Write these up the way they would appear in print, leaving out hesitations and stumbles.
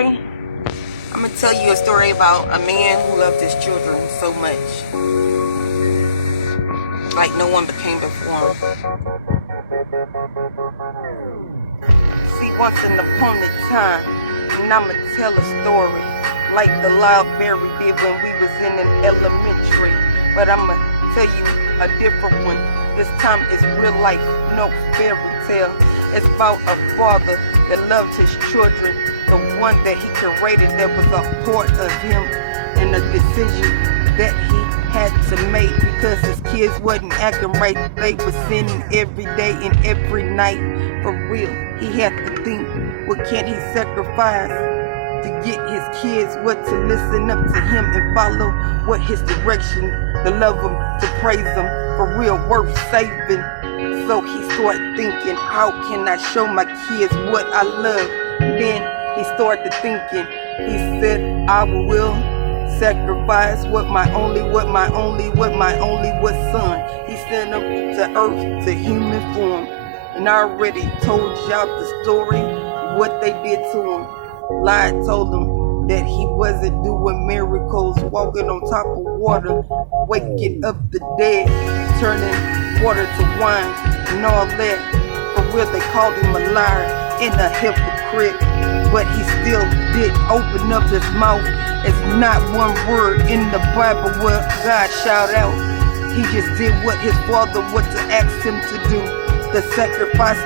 story. I'm gonna tell you a story about a man who loved his children so much, like no one became before him. See, once upon a time, and I'ma tell a story like the Loudberry did when we was in an elementary. But I'ma tell you a different one. This time it's real life, no fairy tale. It's about a father that loved his children, the one that he created that was a part of him, and a decision that he had to make because his kids wasn't acting right. They was sinning every day and every night. For real, he had to think, what can he sacrifice to get his kids, what to listen up to him and follow what his direction, to love him, to praise him, for real, worth saving. So he started thinking, how can I show my kids what I love? Then he started thinking, he said, I will sacrifice what my only son. He sent him to earth, to human form. And I already told y'all the story, what they did to him. Lied told him that he wasn't doing miracles, walking on top of water, waking up the dead, turning water to wine, and all that. For real, they called him a liar and a hypocrite, but he still did open up his mouth. It's not one word in the Bible where God shout out. He just did what his father what to ask him to do, to sacrifice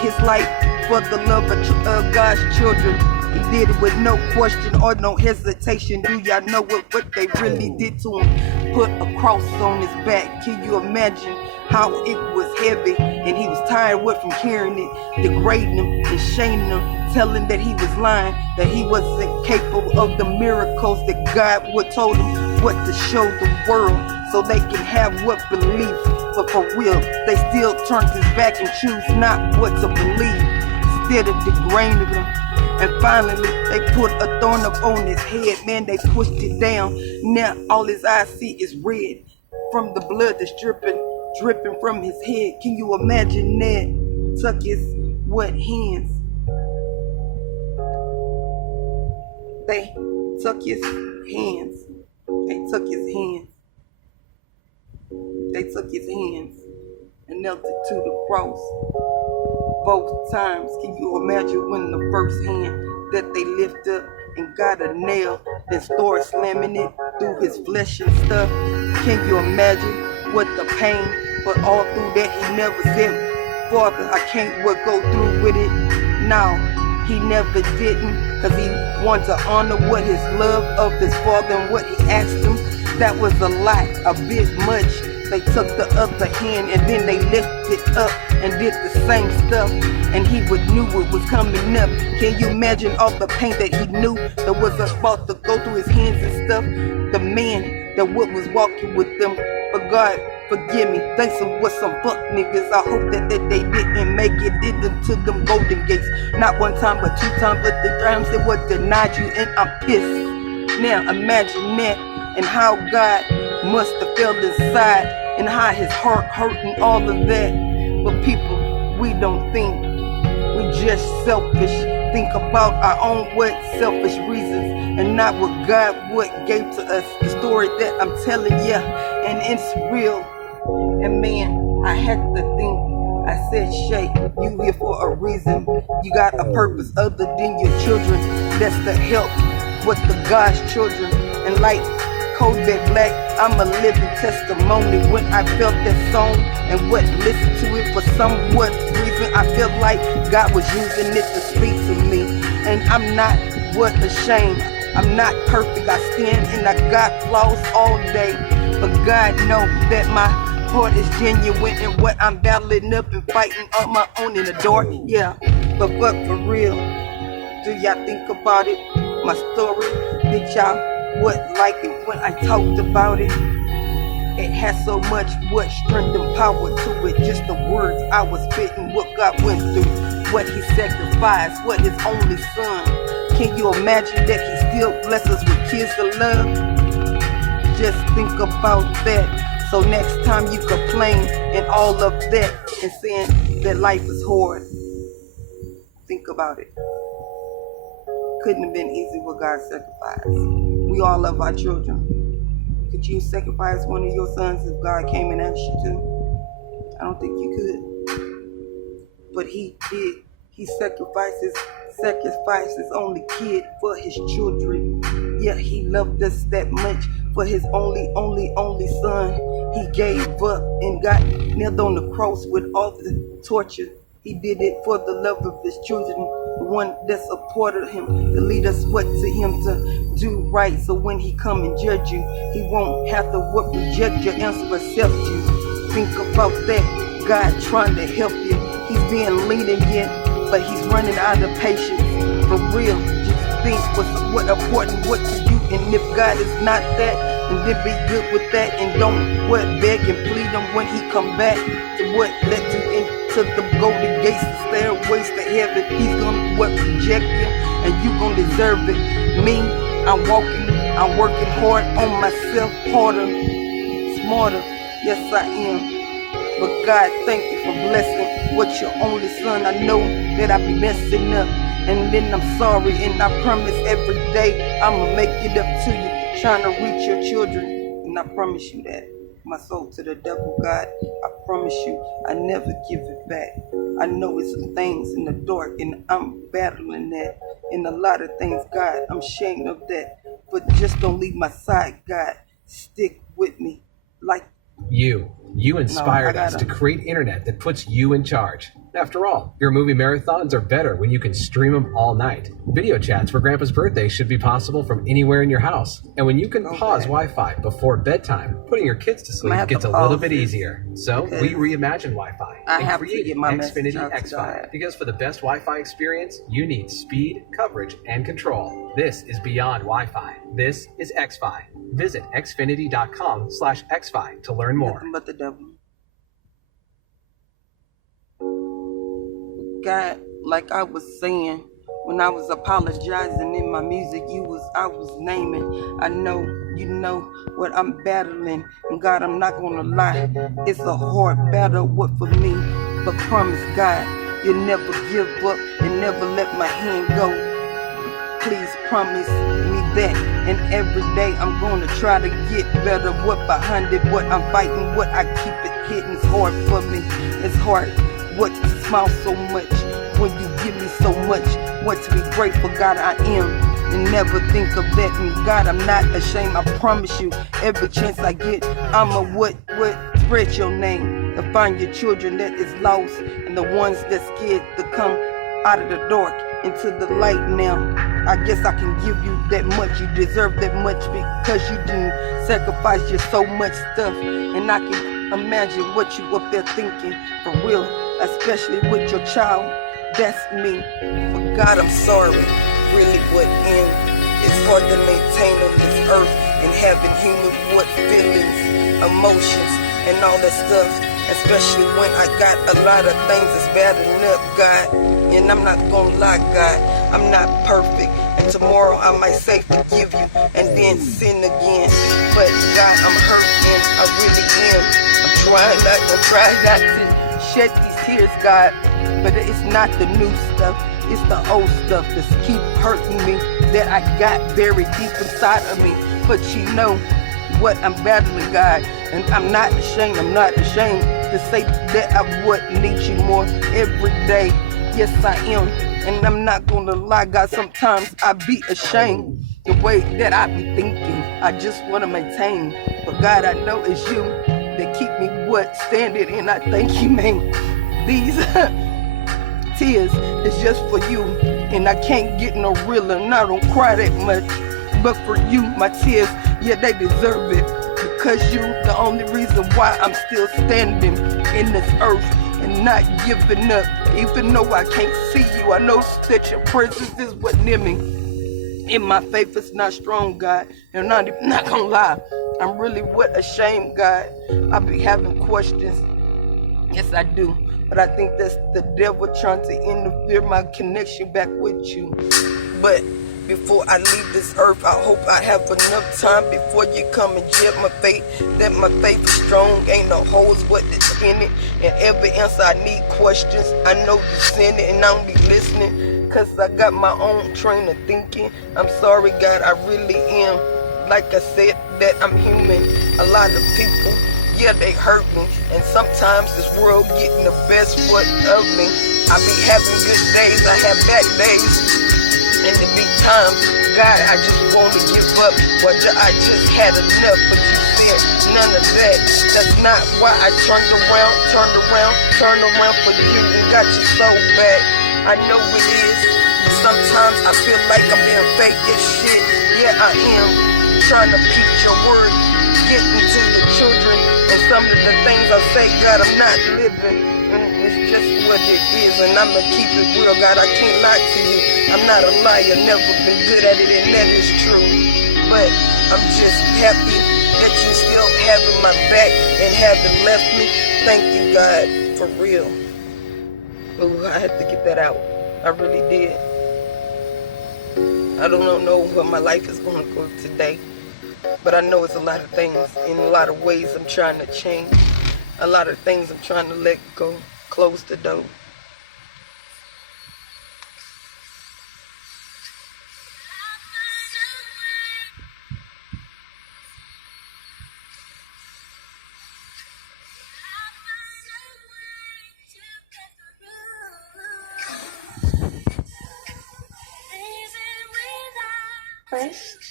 his life for the love of God's children. He did it with no question or no hesitation. Do y'all know what they really did to him? Put a cross on his back. Can you imagine how it was heavy? And he was tired from carrying it, degrading him and shaming him, telling that he was lying, that he wasn't capable of the miracles that God would told him what to show the world so they can have what belief. But for real, they still turned his back and choose not what to believe, instead of degrading him. And finally, they put a thorn up on his head. Man, they pushed it down. Now all his eyes see is red from the blood that's dripping from his head. Can you imagine that? Took his hands. They took his hands. They took his hands. They took his hands and knelt it to the cross. Both times, can you imagine when the first hand that they lift up and got a nail, then start slamming it through his flesh and stuff? Can you imagine what the pain? But all through that he never said, Father, I can't go through with it. No, he never didn't, because he wanted to honor what his love of his father and what he asked him. That was a lot, a bit much. They took the other hand and then they lifted it up and did the same stuff, and he knew it was coming up. Can you imagine all the pain that he knew that was about to go through his hands and stuff? The man that was walking with them, but God, forgive me, thanks with some fuck niggas. I hope that they didn't make it into them golden gates. Not one time, but two times, but the times they would denied you, and I'm pissed. Now imagine that, and how God must have felt inside, and how his heart hurt and all of that. But people, we don't think. We just selfish. Think about our own selfish reasons, and not what God gave to us. The story that I'm telling ya, and it's real. And man, I had to think. I said, Shay, you here for a reason. You got a purpose other than your children. That's to help with the God's children. And like Kodak Black, I'm a living testimony. When I felt that song and listened to it for somewhat reason, I felt like God was using it to speak to me. And I'm not ashamed. I'm not perfect. I stand and I got flaws all day. But God knows that my heart is genuine and what I'm battling up and fighting on my own in the dark. Yeah, but for real, do y'all think about it? My story, did y'all like it when I talked about it? It has so much strength and power to it. Just the words I was spitting, what God went through, what he sacrificed, what his only son. Can you imagine that he still blesses us with kids to love? Just think about that. So next time you complain and all of that and saying that life is hard, think about it. couldn't have been easy with God's sacrifice. We all love our children. Could you sacrifice one of your sons if God came and asked you to? I don't think you could. But he did. He sacrificed his only kid for his children. Yeah, he loved us that much. For his only son, he gave up and got nailed on the cross with all the torture. He did it for the love of his children, the one that supported him, to lead us what to him to do right. So when he come and judge you, he won't have to reject your answer, accept you. Think about that. God trying to help you. He's being lenient, but he's running out of patience. For real, just think what important, what to do. And if God is not that, and then be good with that, and don't beg and plead him when he come back to let you into the golden gates, the stairways to heaven. He's gonna reject you, and you gonna deserve it. Me, I'm working hard on myself, harder, smarter. Yes, I am. But God, thank you for blessing with your only son. I know that I be messing up, and then I'm sorry, and I promise every day I'ma make it up to you, trying to reach your children. And I promise you that. My soul to the devil, God, I promise you, I never give it back. I know it's some things in the dark, and I'm battling that. And a lot of things, God, I'm ashamed of that. But just don't leave my side, God. Stick with me. Like You inspired us to create internet that puts you in charge. After all, your movie marathons are better when you can stream them all night. Video chats for Grandpa's birthday should be possible from anywhere in your house. And when you can pause Wi-Fi before bedtime, putting your kids to sleep gets a little bit easier. So we reimagine Wi-Fi and created Xfinity XFi. Because for the best Wi-Fi experience, you need speed, coverage, and control. This is beyond Wi-Fi. This is XFi. Visit xfinity.com/XFi to learn more. Nothing but the devil. God, like I was saying, when I was apologizing in my music, I was naming. I know you know what I'm battling, and God, I'm not gonna lie, it's a hard battle for me. But promise God, you'll never give up and never let my hand go. Please promise me that, and every day I'm gonna try to get better. What behind it, what I'm fighting, what I keep it hidden. It's hard for me, it's hard. What to smile so much when you give me so much? What to be grateful, God, I am. And never think of that. And God, I'm not ashamed. I promise you, every chance I get, I'ma spread your name. To find your children that is lost, and the ones that's scared to come out of the dark into the light now. I guess I can give you that much. You deserve that much because you didn't sacrifice your so much stuff. And I can imagine what you up there thinking, for real, especially with your child. That's me. But God, I'm sorry. Really, what in? It's hard to maintain on this earth and having human feelings, emotions, and all that stuff. Especially when I got a lot of things that's battling up, God. And I'm not gonna lie, God, I'm not perfect. And tomorrow I might say forgive you and then sin again. But God, I'm hurting, I really am. I'm trying not to shed these tears, God. But it's not the new stuff, it's the old stuff that's keep hurting me, that I got buried deep inside of me. But you know what I'm battling, God. And I'm not ashamed to say that I would need you more every day. Yes, I am. And I'm not gonna lie, God, sometimes I be ashamed the way that I be thinking. I just wanna maintain. But God, I know it's you that keep me standing, and I thank you, man. These tears is just for you, and I can't get no realer, and I don't cry that much. But for you, my tears, yeah, they deserve it. Because you're the only reason why I'm still standing in this earth and not giving up. Even though I can't see you, I know that your presence is what near me. And my faith is not strong, God. And I'm not gonna lie, I'm really ashamed, God. I be having questions. Yes, I do. But I think that's the devil trying to interfere my connection back with you. But before I leave this earth, I hope I have enough time before you come and check my faith. That my faith is strong, ain't no holes what that's in it. And every answer I need questions, I know you send it and I don't be listening. cause I got my own train of thinking. I'm sorry, God, I really am. Like I said, that I'm human. A lot of people, yeah, they hurt me. And sometimes this world getting the best foot of me. I be having good days, I have bad days. In the big times, God, I just wanna give up. Well, I just had enough, but you said none of that. That's not why I turned around for you and got you so bad. I know it is. Sometimes I feel like I'm being fake as shit. Yeah, I am. Trying to preach your word, getting to the children, and some of the things I say, God, I'm not living. It's just what it is, and I'ma keep it real, God. I can't lie to you. I'm not a liar, never been good at it, and that is true. But I'm just happy that you still having my back and haven't left me. Thank you, God, for real. Ooh, I had to get that out. I really did. I don't know what my life is going to go today, but I know it's a lot of things. In a lot of ways, I'm trying to change. A lot of things I'm trying to let go, close the door.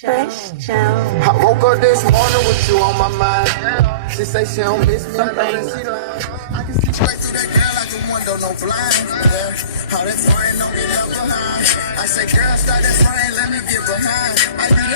Fresh Joe. I woke up this morning with you on my mind. She say she don't miss me. I can see straight through that girl like a window, no blind. Yeah. All that fine don't get left behind. I say, girl, start that fine, let me get behind. I do that.